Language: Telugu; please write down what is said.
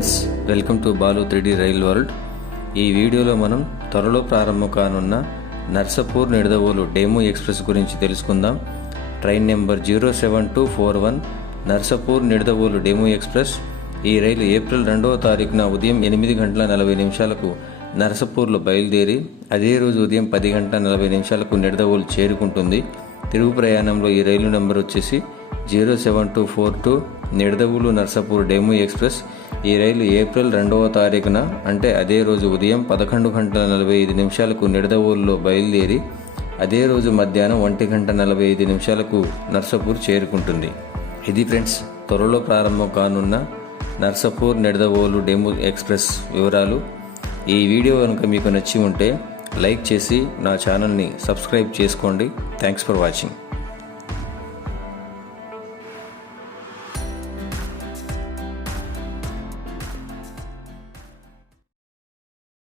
Friends, welcome to Balu 3D rail world. ఈ వీడియోలో మనం త్వరలో ప్రారంభం కానున్న నర్సపూర్ నిడదవోలు డెము ఎక్స్ప్రెస్ గురించి తెలుసుకుందాం. Train number 07241 Narsapur Nidadavolu DEMU express. ఈ రైలు ఏప్రిల్ 2వ తారీఖున ఉదయం 8:40 నరసపూర్లో బయలుదేరి అదే రోజు ఉదయం 10:40 నిడదవోలు చేరుకుంటుంది. తిరుగు ప్రయాణంలో ఈ రైలు నెంబర్ వచ్చేసి 07242 నిడదవోలు నరసపూర్ డెము ఎక్స్ప్రెస్. ఈ రైలు ఏప్రిల్ 2వ తారీఖున అంటే అదే రోజు ఉదయం 11:45 నిడదవోలులో బయలుదేరి అదే రోజు మధ్యాహ్నం 1:45 నర్సాపూర్ చేరుకుంటుంది. ఇది ఫ్రెండ్స్, త్వరలో ప్రారంభం కానున్న నర్సపూర్ నిడదవోలు డెము ఎక్స్ప్రెస్ వివరాలు. ఈ వీడియో కనుక మీకు నచ్చి ఉంటే లైక్ చేసి నా ఛానల్ని సబ్స్క్రైబ్ చేసుకోండి. Thanks for watching.